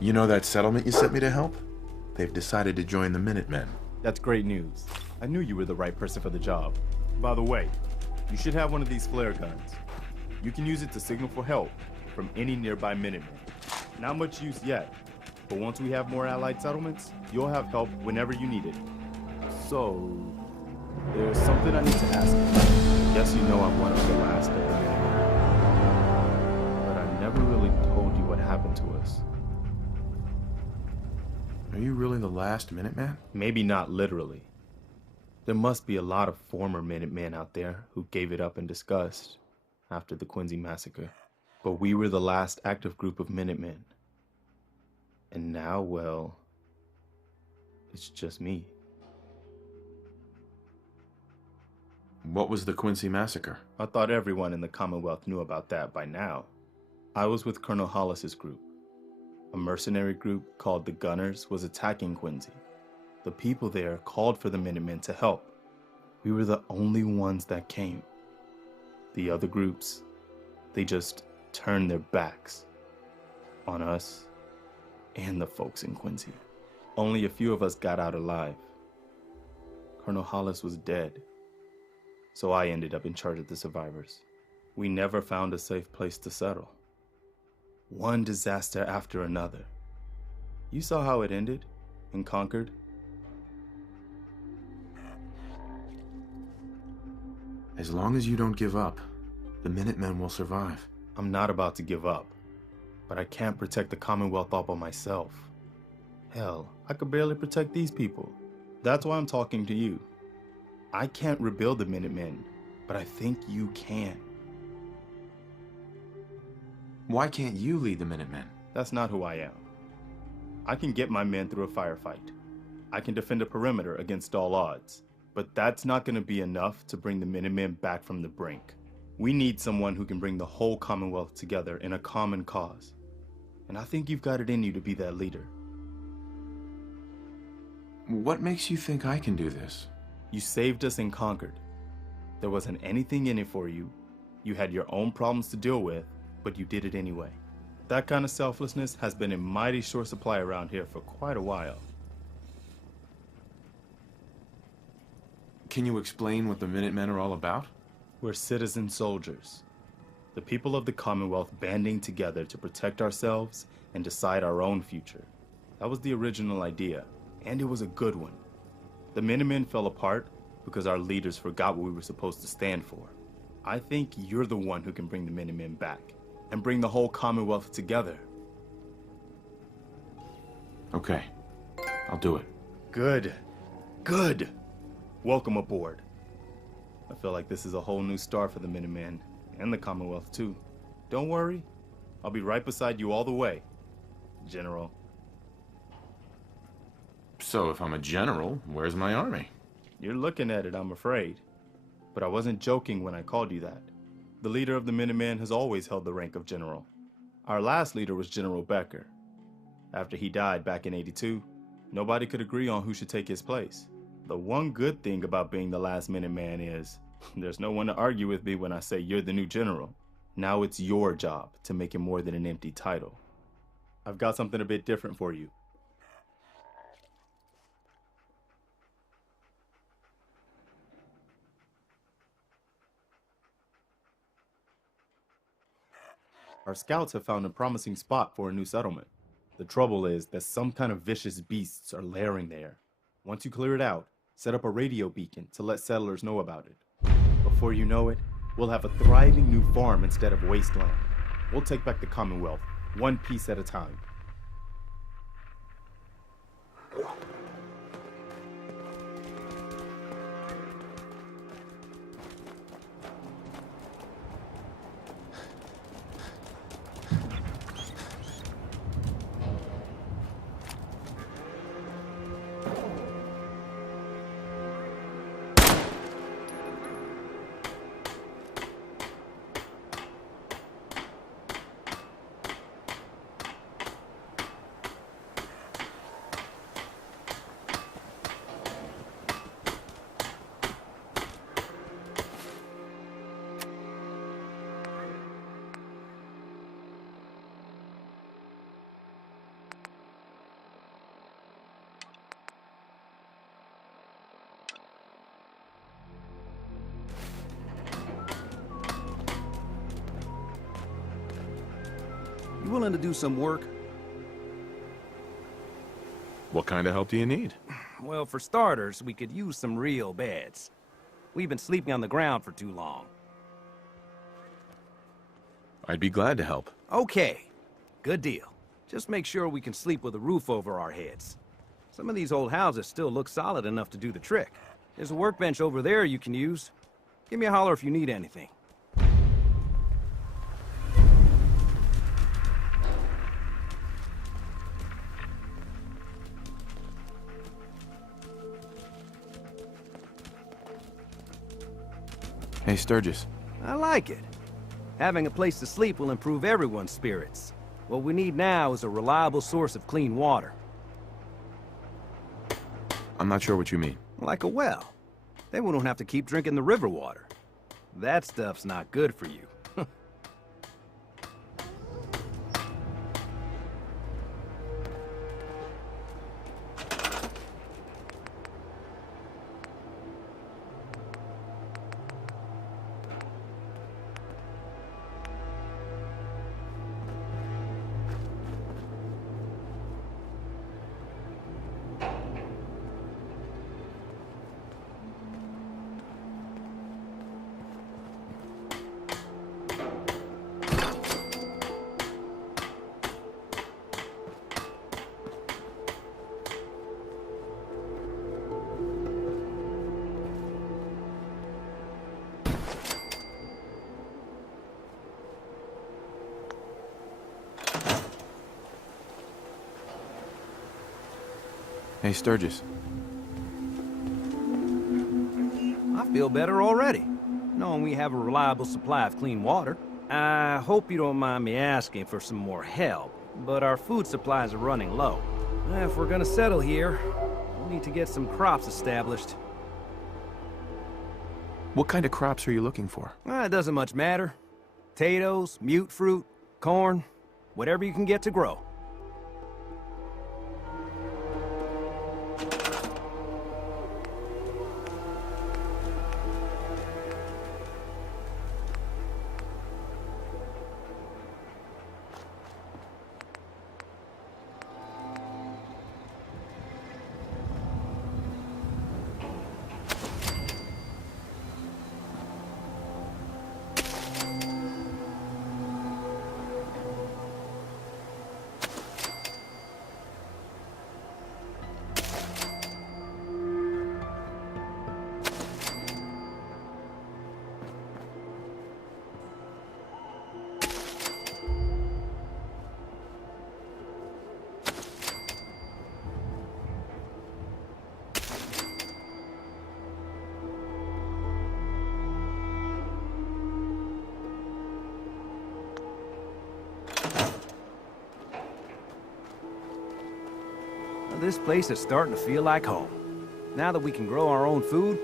You know that settlement you sent me to help? They've decided to join the Minutemen. That's great news. I knew you were the right person for the job. By the way, you should have one of these flare guns. You can use it to signal for help from any nearby Minutemen. Not much use yet, but once we have more allied settlements, you'll have help whenever you need it. So, there's something I need to ask you. I guess you know I'm one of the last of the Minutemen. But I never really told you what happened to us. Are you really the last Minuteman? Maybe not literally. There must be a lot of former Minutemen out there who gave it up in disgust after the Quincy massacre. But we were the last active group of Minutemen. And now, well, it's just me. What was the Quincy massacre? I thought everyone in the Commonwealth knew about that by now. I was with Colonel Hollis's group. A mercenary group called the Gunners was attacking Quincy. The people there called for the Minutemen to help. We were the only ones that came. The other groups, they just turned their backs on us and the folks in Quincy. Only a few of us got out alive. Colonel Hollis was dead, so I ended up in charge of the survivors. We never found a safe place to settle. One disaster after another. You saw how it ended in Concord? As long as you don't give up, the Minutemen will survive. I'm not about to give up, but I can't protect the Commonwealth all by myself. Hell, I could barely protect these people. That's why I'm talking to you. I can't rebuild the Minutemen, but I think you can. Why can't you lead the Minutemen? That's not who I am. I can get my men through a firefight. I can defend a perimeter against all odds. But that's not going to be enough to bring the Minutemen back from the brink. We need someone who can bring the whole Commonwealth together in a common cause. And I think you've got it in you to be that leader. What makes you think I can do this? You saved us in Concord. There wasn't anything in it for you. You had your own problems to deal with, but you did it anyway. That kind of selflessness has been in mighty short supply around here for quite a while. Can you explain what the Minutemen are all about? We're citizen soldiers. The people of the Commonwealth banding together to protect ourselves and decide our own future. That was the original idea, and it was a good one. The Minutemen fell apart because our leaders forgot what we were supposed to stand for. I think you're the one who can bring the Minutemen back and bring the whole Commonwealth together. Okay, I'll do it. Good. Good. Welcome aboard. I feel like this is a whole new start for the Minutemen, and the Commonwealth too. Don't worry, I'll be right beside you all the way, General. So if I'm a general, where's my army? You're looking at it, I'm afraid. But I wasn't joking when I called you that. The leader of the Minutemen has always held the rank of general. Our last leader was General Becker. After he died back in '82, nobody could agree on who should take his place. The one good thing about being the last Minuteman is there's no one to argue with me when I say you're the new general. Now it's your job to make it more than an empty title. I've got something a bit different for you. Our scouts have found a promising spot for a new settlement. The trouble is that some kind of vicious beasts are lairing there. Once you clear it out, set up a radio beacon to let settlers know about it. Before you know it, we'll have a thriving new farm instead of wasteland. We'll take back the Commonwealth, one piece at a time. You willing to do some work? What kind of help do you need? Well, for starters, we could use some real beds. We've been sleeping on the ground for too long. I'd be glad to help. Okay, good deal. Just make sure we can sleep with a roof over our heads. Some of these old houses still look solid enough to do the trick. There's a workbench over there you can use. Give me a holler if you need anything. Hey, Sturgis. I like it. Having a place to sleep will improve everyone's spirits. What we need now is a reliable source of clean water. I'm not sure what you mean. Like a well. Then we don't have to keep drinking the river water. That stuff's not good for you. Hey, Sturgis. I feel better already, knowing we have a reliable supply of clean water. I hope you don't mind me asking for some more help, but our food supplies are running low. If we're gonna settle here, we'll need to get some crops established. What kind of crops are you looking for? It doesn't much matter. Potatoes, mute fruit, corn, whatever you can get to grow. This place is starting to feel like home. Now that we can grow our own food,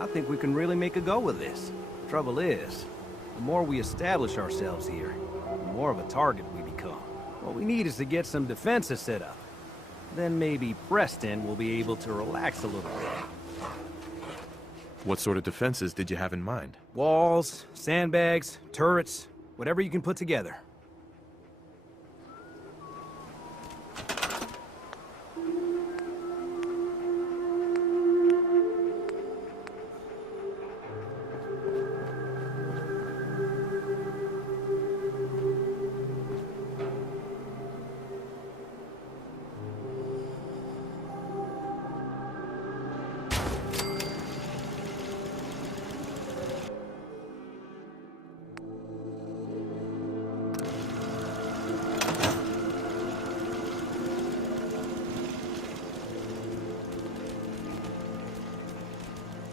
I think we can really make a go with this. Trouble is, the more we establish ourselves here, the more of a target we become. What we need is to get some defenses set up. Then maybe Preston will be able to relax a little bit. What sort of defenses did you have in mind? Walls, sandbags, turrets, whatever you can put together.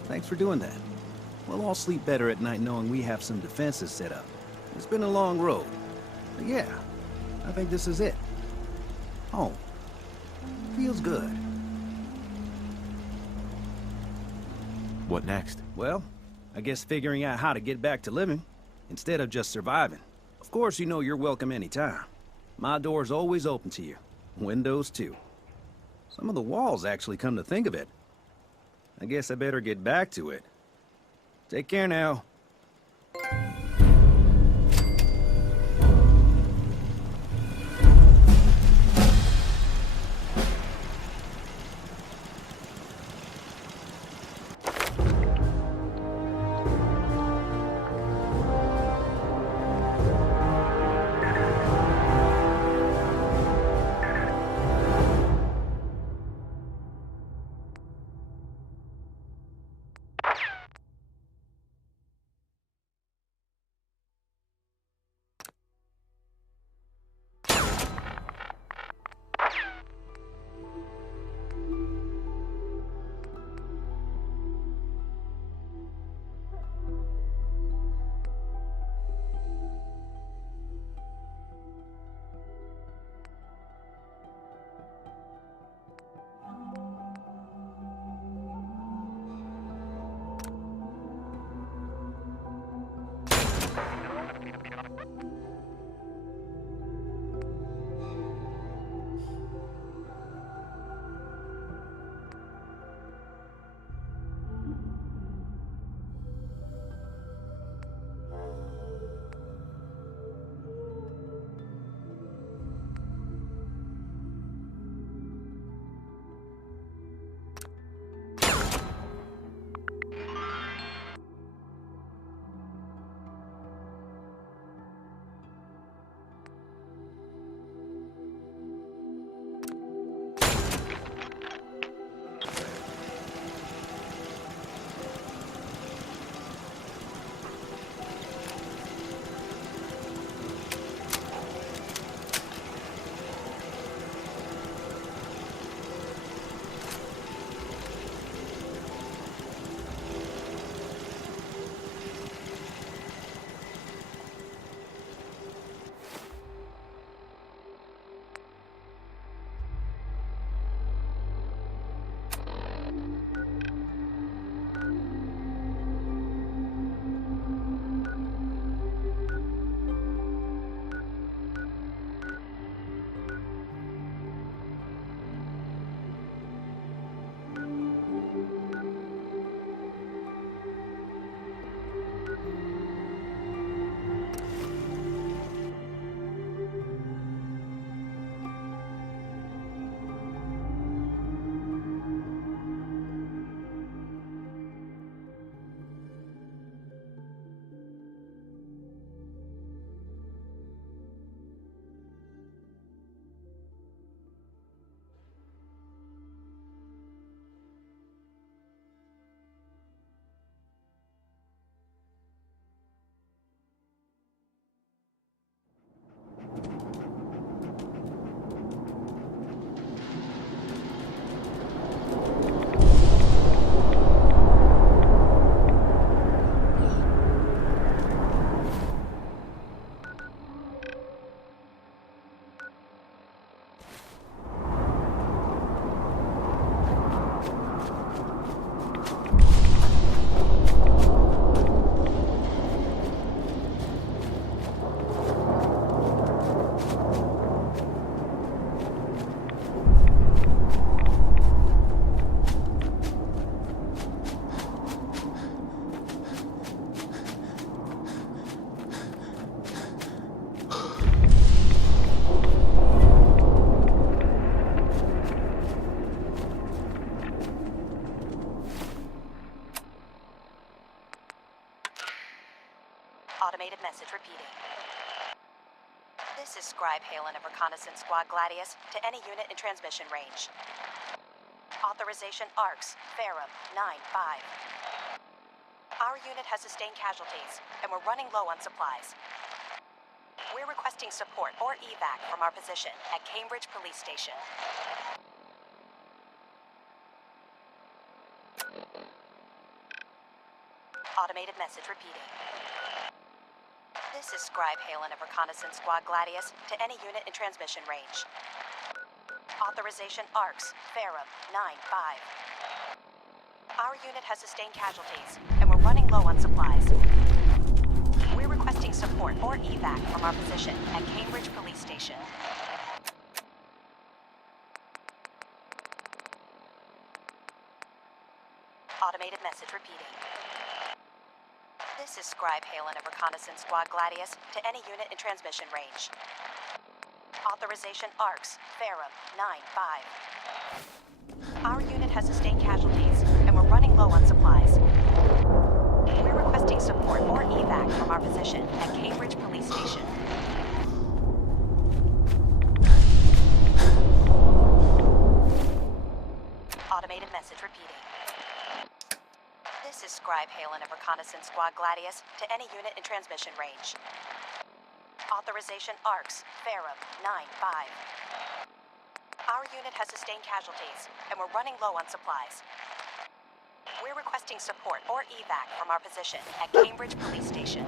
Thanks for doing that. We'll all sleep better at night knowing we have some defenses set up. It's been a long road. But yeah, I think this is it. Home. Feels good. What next? Well, I guess figuring out how to get back to living, instead of just surviving. Of course, you know you're welcome anytime. My door's always open to you. Windows, too. Some of the walls, actually, come to think of it. I guess I better get back to it. Take care now. This is Scribe Halen of Reconnaissance Squad Gladius to any unit in transmission range. Authorization ARCS, Ferrum 9-5. Our unit has sustained casualties, and we're running low on supplies. We're requesting support or evac from our position at Cambridge Police Station. Automated message repeating. This is Scribe Halen of Reconnaissance Squad Gladius to any unit in transmission range. Authorization ARCS, Ferrum 9-5. Our unit has sustained casualties, and we're running low on supplies. We're requesting support or evac from our position at Cambridge Police Station. Automated message repeating. This is Scribe Halen of Reconnaissance Squad Gladius to any unit in transmission range. Authorization ARCS, Ferrum 9-5. Our unit has sustained casualties, and we're running low on supplies. We're requesting support or evac from our position at Cambridge Police Station. Automated message repeating. This is Scribe Halen of Reconnaissance Squad Gladius to any unit in transmission range. Authorization ARCS, Ferrum 9-5. Our unit has sustained casualties, and we're running low on supplies. We're requesting support or evac from our position at Cambridge Police Station.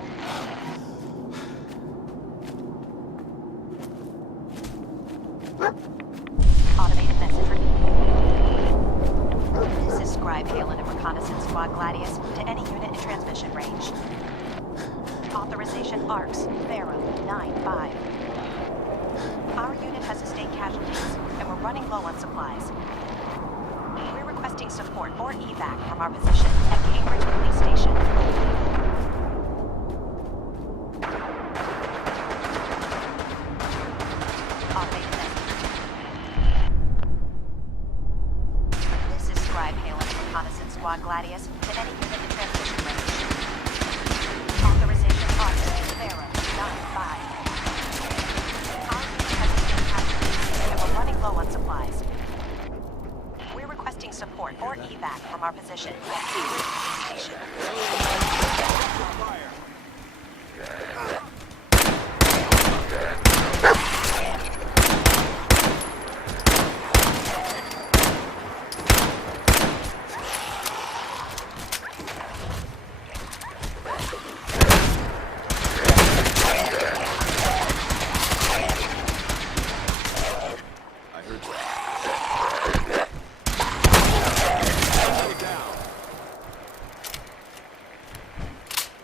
Automated message repeating. This is Scribe Halen of Reconnaissance Squad Gladius to any unit in transmission range. Authorization ARCS, Ferrum 9-5. Our unit has sustained casualties, and we're running low on supplies. We're requesting support or evac from our position at Cambridge Police Station. Automated message. This is Scribe Halen of Reconnaissance Squad Gladius to any unit in transmission range. Authorization ARCS, Ferrum 9-5. Our unit has sustained casualties, and we're running low on supplies. We're requesting support or evac from our position at Cambridge Police Station.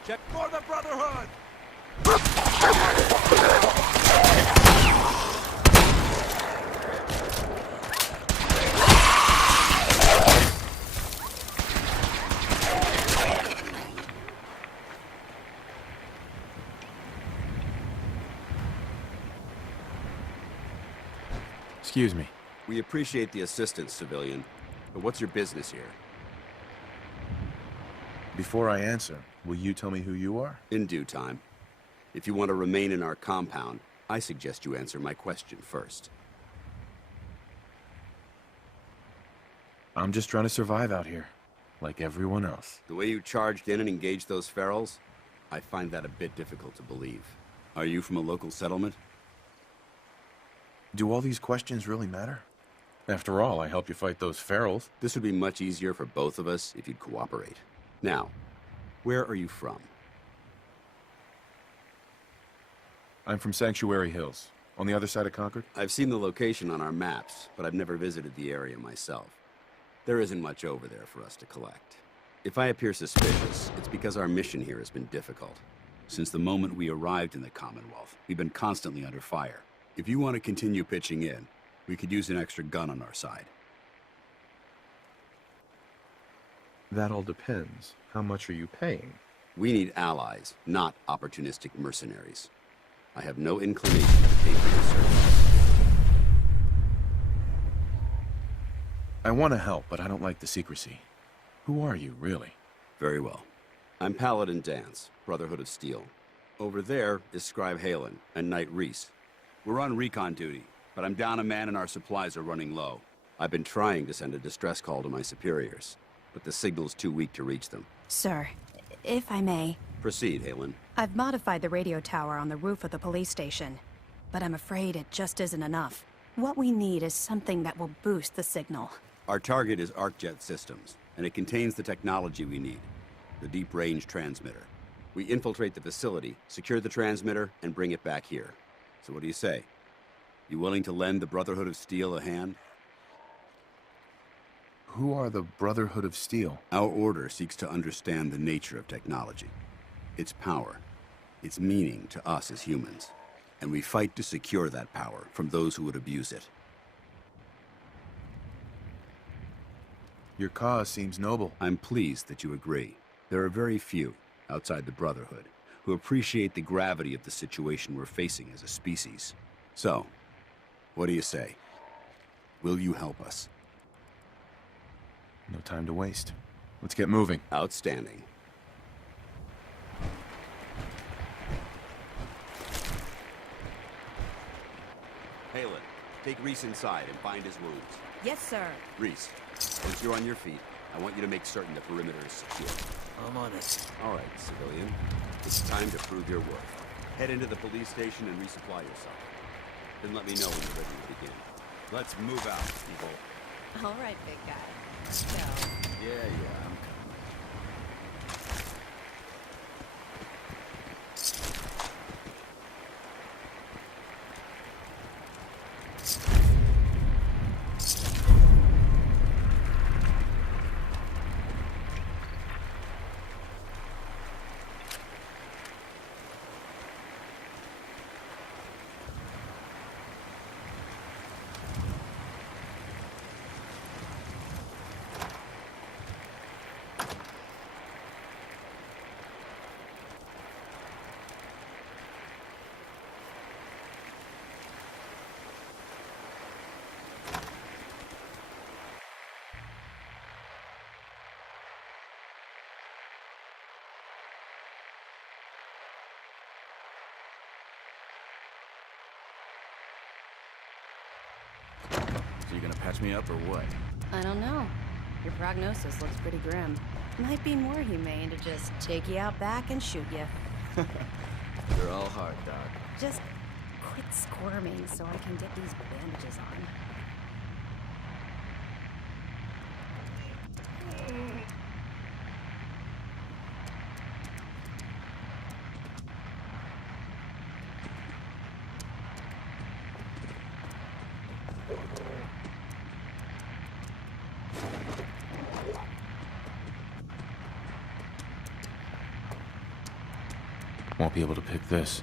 Check for the Brotherhood! Excuse me. We appreciate the assistance, civilian, but what's your business here? Before I answer, will you tell me who you are? In due time. If you want to remain in our compound, I suggest you answer my question first. I'm just trying to survive out here, like everyone else. The way you charged in and engaged those ferals, I find that a bit difficult to believe. Are you from a local settlement? Do all these questions really matter? After all, I helped you fight those ferals. This would be much easier for both of us if you'd cooperate. Now, where are you from? I'm from Sanctuary Hills, on the other side of Concord. I've seen the location on our maps, but I've never visited the area myself. There isn't much over there for us to collect. If I appear suspicious, it's because our mission here has been difficult. Since the moment we arrived in the Commonwealth, we've been constantly under fire. If you want to continue pitching in, we could use an extra gun on our side. That all depends. How much are you paying? We need allies, not opportunistic mercenaries. I have no inclination to pay for your services. I want to help, but I don't like the secrecy. Who are you, really? Very well. I'm Paladin Danse, Brotherhood of Steel. Over there is Scribe Halen and Knight Rhys. We're on recon duty, but I'm down a man and our supplies are running low. I've been trying to send a distress call to my superiors, but the signal's too weak to reach them. Sir, if I may, Proceed, Halen. I've modified the radio tower on the roof of the police station, but I'm afraid it just isn't enough. What we need is something that will boost the signal. Our target is ArcJet Systems, and it contains the technology we need. The deep-range transmitter. We infiltrate the facility, secure the transmitter, and bring it back here. So what do you say? You willing to lend the Brotherhood of Steel a hand? Who are the Brotherhood of Steel? Our order seeks to understand the nature of technology. Its power, its meaning to us as humans. And we fight to secure that power from those who would abuse it. Your cause seems noble. I'm pleased that you agree. There are very few, outside the Brotherhood, who appreciate the gravity of the situation we're facing as a species. So, what do you say? Will you help us? No time to waste. Let's get moving. Outstanding. Halen, take Reese inside and find his wounds. Yes, sir. Reese, once you're on your feet, I want you to make certain the perimeter is secure. I'm on it. All right, civilian. It's time to prove your worth. Head into the police station and resupply yourself. Then let me know when you're ready to begin. Let's move out, people. All right, big guy. Let's go. Yeah, I'm coming. So you gonna patch me up or what? I don't know. Your prognosis looks pretty grim. Might be more humane to just take you out back and shoot you. You're all hard, Doc. Just quit squirming so I can get these bandages on. Won't be able to pick this.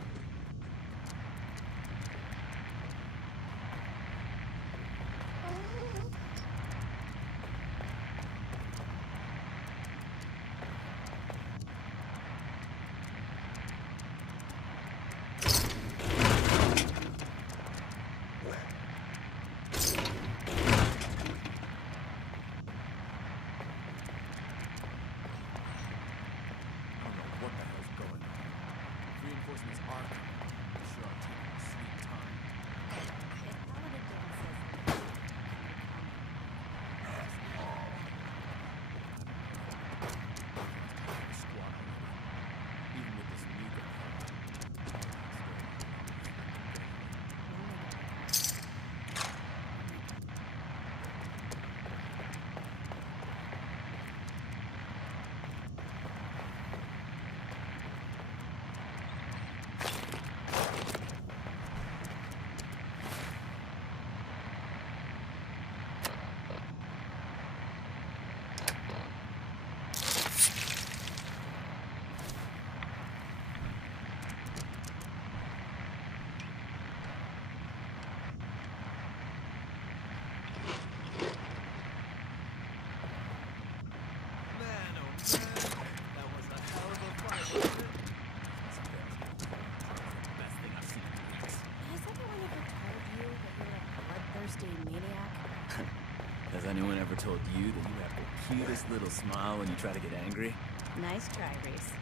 Has anyone ever told you that you have the cutest little smile when you try to get angry? Nice try, Reese.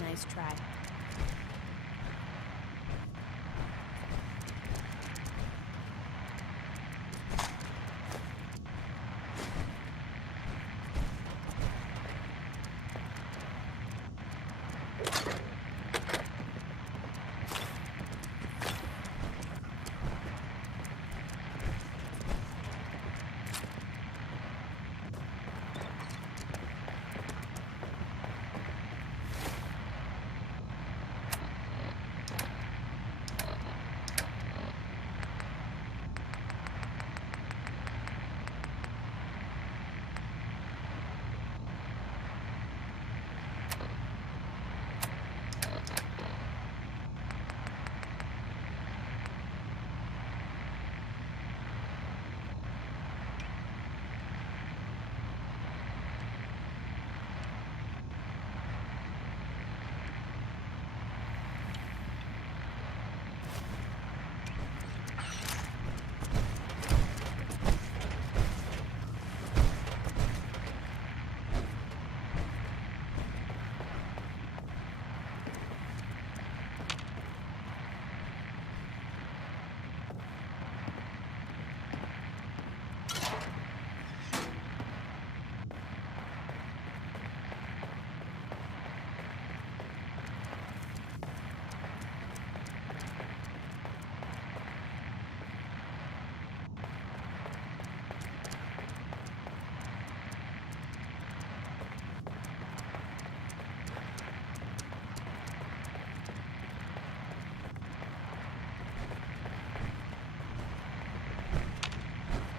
Nice try.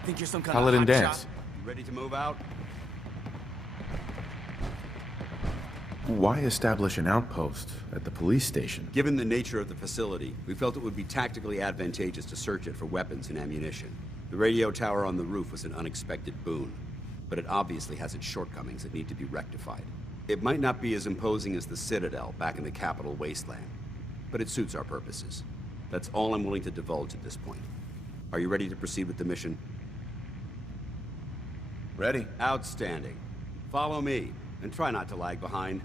Think you're some kind Paladin of Dance. You ready to move out? Why establish an outpost at the police station? Given the nature of the facility, we felt it would be tactically advantageous to search it for weapons and ammunition. The radio tower on the roof was an unexpected boon, but it obviously has its shortcomings that need to be rectified. It might not be as imposing as the Citadel back in the capital wasteland, but it suits our purposes. That's all I'm willing to divulge at this point. Are you ready to proceed with the mission? Ready. Outstanding. Follow me, and try not to lag behind.